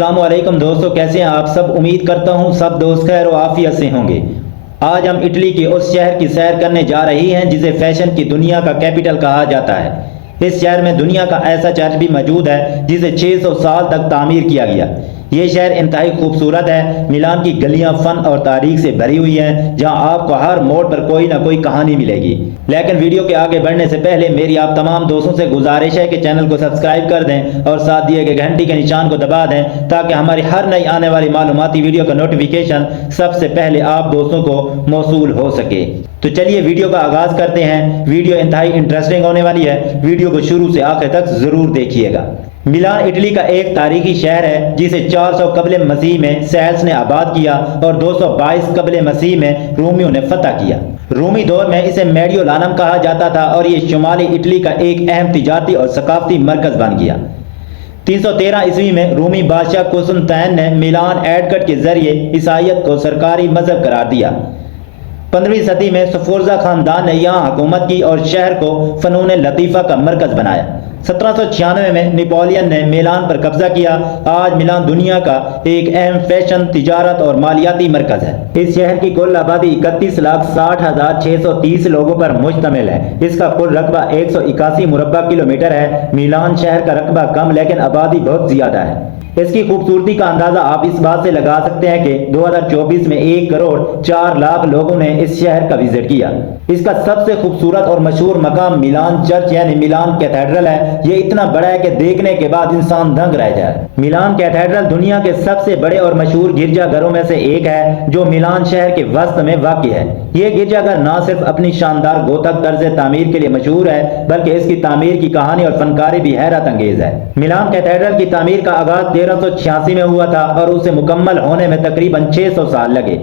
السلام علیکم دوستو، کیسے ہیں آپ سب؟ امید کرتا ہوں سب دوست خیر و عافیت سے ہوں گے۔ آج ہم اٹلی کے اس شہر کی سیر کرنے جا رہی ہیں جسے فیشن کی دنیا کا کیپٹل کہا جاتا ہے۔ اس شہر میں دنیا کا ایسا چرچ بھی موجود ہے جسے 600 سال تک تعمیر کیا گیا۔ یہ شہر انتہائی خوبصورت ہے۔ میلان کی گلیاں فن اور تاریخ سے بھری ہوئی ہیں، جہاں آپ کو ہر موڑ پر کوئی نہ کوئی کہانی ملے گی۔ لیکن ویڈیو کے آگے بڑھنے سے پہلے میری آپ تمام دوستوں سے گزارش ہے کہ چینل کو سبسکرائب کر دیں اور ساتھ دیے گئے گھنٹی کے نشان کو دبا دیں تاکہ ہماری ہر نئی آنے والی معلوماتی ویڈیو کا نوٹیفیکیشن سب سے پہلے آپ دوستوں کو موصول ہو سکے۔ تو چلیے ویڈیو کا آغاز کرتے ہیں۔ ویڈیو انتہائی انٹرسٹنگ ہونے والی ہے، ویڈیو کو شروع سے آخر تک ضرور دیکھیے گا۔ میلان اٹلی کا ایک تاریخی شہر ہے جسے 400 قبل مسیح میں سیلس نے آباد کیا اور 222 قبل مسیح میں رومیوں نے فتح کیا۔ رومی دور میں اسے میڈیو لانم کہا جاتا تھا اور یہ شمالی اٹلی کا ایک اہم تجارتی اور ثقافتی مرکز بن گیا۔ 313 عیسوی میں رومی بادشاہ قسطنطین نے میلان ایڈکٹ کے ذریعے عیسائیت کو سرکاری مذہب قرار دیا۔ 15ویں صدی میں سفورزا خاندان نے یہاں حکومت کی اور شہر کو فنون لطیفہ کا مرکز بنایا۔ 1796 میں نیپولین نے میلان پر قبضہ کیا۔ آج میلان دنیا کا ایک اہم فیشن، تجارت اور مالیاتی مرکز ہے۔ اس شہر کی کل آبادی 31,60,630 لوگوں پر مشتمل ہے۔ اس کا کل رقبہ 181 مربع کلومیٹر ہے۔ میلان شہر کا رقبہ کم لیکن آبادی بہت زیادہ ہے۔ اس کی خوبصورتی کا اندازہ آپ اس بات سے لگا سکتے ہیں کہ 2024 میں 1,04,00,000 لوگوں نے اس شہر کا وزٹ کیا۔ اس کا سب سے خوبصورت اور مشہور مقام میلان چرچ یعنی میلان کیتھیڈرل ہے۔ یہ اتنا بڑا ہے کہ دیکھنے کے بعد انسان دنگ رہ جائے۔ میلان کیتھیڈرل دنیا کے سب سے بڑے اور مشہور گرجا گھروں میں سے ایک ہے جو میلان شہر کے وسط میں واقع ہے۔ یہ گرجا گھر نہ صرف اپنی شاندار گوتھک طرز تعمیر کے لیے مشہور ہے بلکہ اس کی تعمیر کی کہانی اور فنکاری بھی حیرت انگیز ہے۔ میلان کیتھیڈرل کی تعمیر کا آغاز 1386 میں ہوا تھا اور اسے مکمل ہونے میں تقریباً 600 سال لگے۔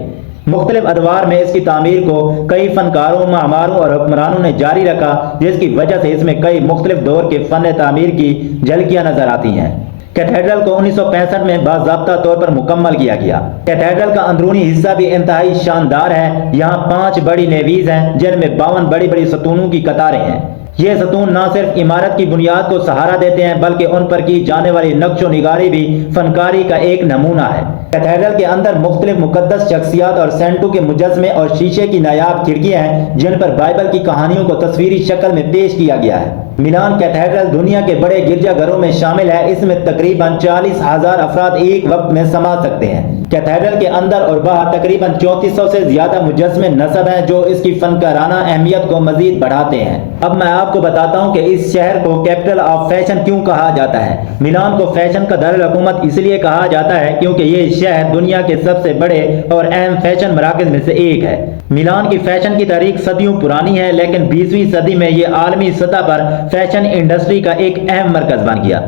مختلف ادوار میں اس کی تعمیر کو کئی فنکاروں، معماروں اور حکمرانوں نے جاری رکھا، جس کی وجہ سے اس میں کئی مختلف دور کے فن تعمیر کی جھلکیاں نظر آتی ہیں۔ کیتھیڈرل کو 1965 میں باضابطہ طور پر مکمل کیا گیا۔ کیتھیڈرل کا اندرونی حصہ بھی انتہائی شاندار ہے۔ یہاں 5 بڑی نیویز ہیں جن میں 52 بڑی بڑی ستونوں کی قطاریں ہیں۔ یہ ستون نہ صرف عمارت کی بنیاد کو سہارا دیتے ہیں بلکہ ان پر کی جانے والی نقش و نگاری بھی فنکاری کا ایک نمونہ ہے۔ کیتھیڈرل کے اندر مختلف مقدس شخصیات اور سینٹوں کے مجسمے اور شیشے کی نایاب کھڑکیاں ہیں جن پر بائبل کی کہانیوں کو تصویری شکل میں پیش کیا گیا ہے۔ میلان کیتھیڈرل دنیا کے بڑے گرجا گھروں میں شامل ہے۔ اس میں تقریباً 40,000 افراد ایک وقت میں سما سکتے ہیں۔ کیتھیڈرل کے اندر اور باہر تقریباً 3400 سے زیادہ مجسمے نصب ہیں جو اس کی فنکارانہ اہمیت کو مزید بڑھاتے ہیں۔ اب میں آپ کو بتاتا ہوں کہ اس شہر کو کیپٹل آف فیشن کیوں کہا جاتا ہے۔ میلان کو فیشن کا دارالحکومت اس لیے کہا جاتا ہے کیونکہ یہ شہر دنیا کے سب سے بڑے اور اہم فیشن مراکز میں سے ایک ہے۔ میلان کی فیشن کی تاریخ صدیوں پرانی ہے لیکن 20ویں صدی میں یہ عالمی سطح پر فیشن انڈسٹری کا ایک اہم مرکز بن گیا۔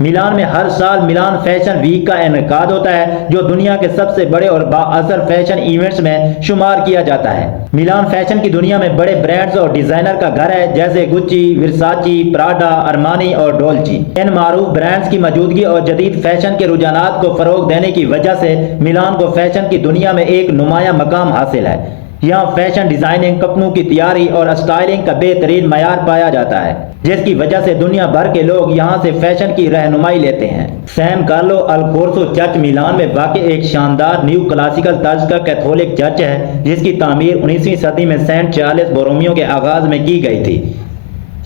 میلان میں ہر سال میلان فیشن ویک کا انعقاد ہوتا ہے جو دنیا کے سب سے بڑے اور با اثر فیشن ایونٹس میں شمار کیا جاتا ہے۔ میلان فیشن کی دنیا میں بڑے برانڈز اور ڈیزائنر کا گھر ہے جیسے گچی، ورساچی، پراڈا، ارمانی اور ڈولچی۔ ان معروف برانڈز کی موجودگی اور جدید فیشن کے رجحانات کو فروغ دینے کی وجہ سے میلان کو فیشن کی دنیا میں ایک نمایاں مقام حاصل ہے۔ یہاں فیشن ڈیزائننگ، کپڑوں کی تیاری اور اسٹائلنگ کا بہترین معیار پایا جاتا ہے جس کی وجہ سے دنیا بھر کے لوگ یہاں سے فیشن کی رہنمائی لیتے ہیں۔ سین کارلو الکورسو چرچ میلان میں واقع ایک شاندار نیو کلاسیکل طرز کا کیتھولک چرچ ہے جس کی تعمیر 19ویں صدی میں سینٹ چارلس بورومیو کے آغاز میں کی گئی تھی۔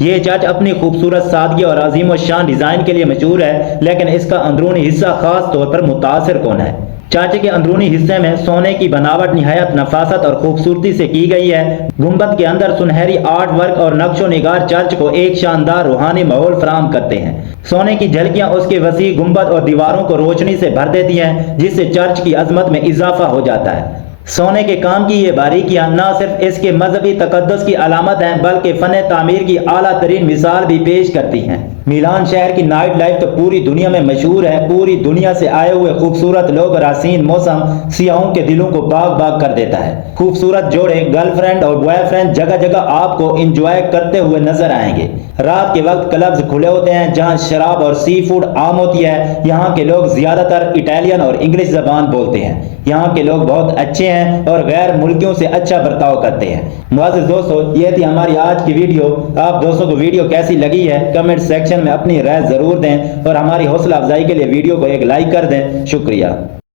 یہ چرچ اپنی خوبصورت سادگی اور عظیم و شان ڈیزائن کے لیے مشہور ہے لیکن اس کا اندرونی حصہ خاص طور پر متاثر کن ہے۔ چرچ کے اندرونی حصے میں سونے کی بناوٹ نہایت نفاست اور خوبصورتی سے کی گئی ہے۔ گنبد کے اندر سنہری آرٹ ورک اور نقش و نگار چرچ کو ایک شاندار روحانی ماحول فراہم کرتے ہیں۔ سونے کی جھلکیاں اس کے وسیع گنبد اور دیواروں کو روشنی سے بھر دیتی ہیں جس سے چرچ کی عظمت میں اضافہ ہو جاتا ہے۔ سونے کے کام کی یہ باریکیاں نہ صرف اس کے مذہبی تقدس کی علامت ہیں بلکہ فن تعمیر کی اعلیٰ ترین مثال بھی پیش کرتی ہیں۔ میلان شہر کی نائٹ لائف تو پوری دنیا میں مشہور ہے۔ پوری دنیا سے آئے ہوئے خوبصورت لوگ اور حسین موسم سیاحوں کے دلوں کو باغ باغ کر دیتا ہے۔ خوبصورت جوڑے، گرل فرینڈ اور بوائے فرینڈ جگہ جگہ آپ کو انجوائے کرتے ہوئے نظر آئیں گے۔ رات کے وقت کلبز کھلے ہوتے ہیں جہاں شراب اور سی فوڈ عام ہوتی ہے۔ یہاں کے لوگ زیادہ تر اٹالین اور انگلش زبان بولتے ہیں۔ یہاں کے لوگ بہت اچھے ہیں اور غیر ملکیوں سے اچھا برتاؤ کرتے ہیں۔ معزز دوستو، یہ تھی ہماری آج کی ویڈیو۔ آپ دوستوں کو ویڈیو کیسی لگی ہے کمنٹ سیکشن سیکشن میں اپنی رائے ضرور دیں اور ہماری حوصلہ افزائی کے لیے ویڈیو کو ایک لائک کر دیں. شکریہ.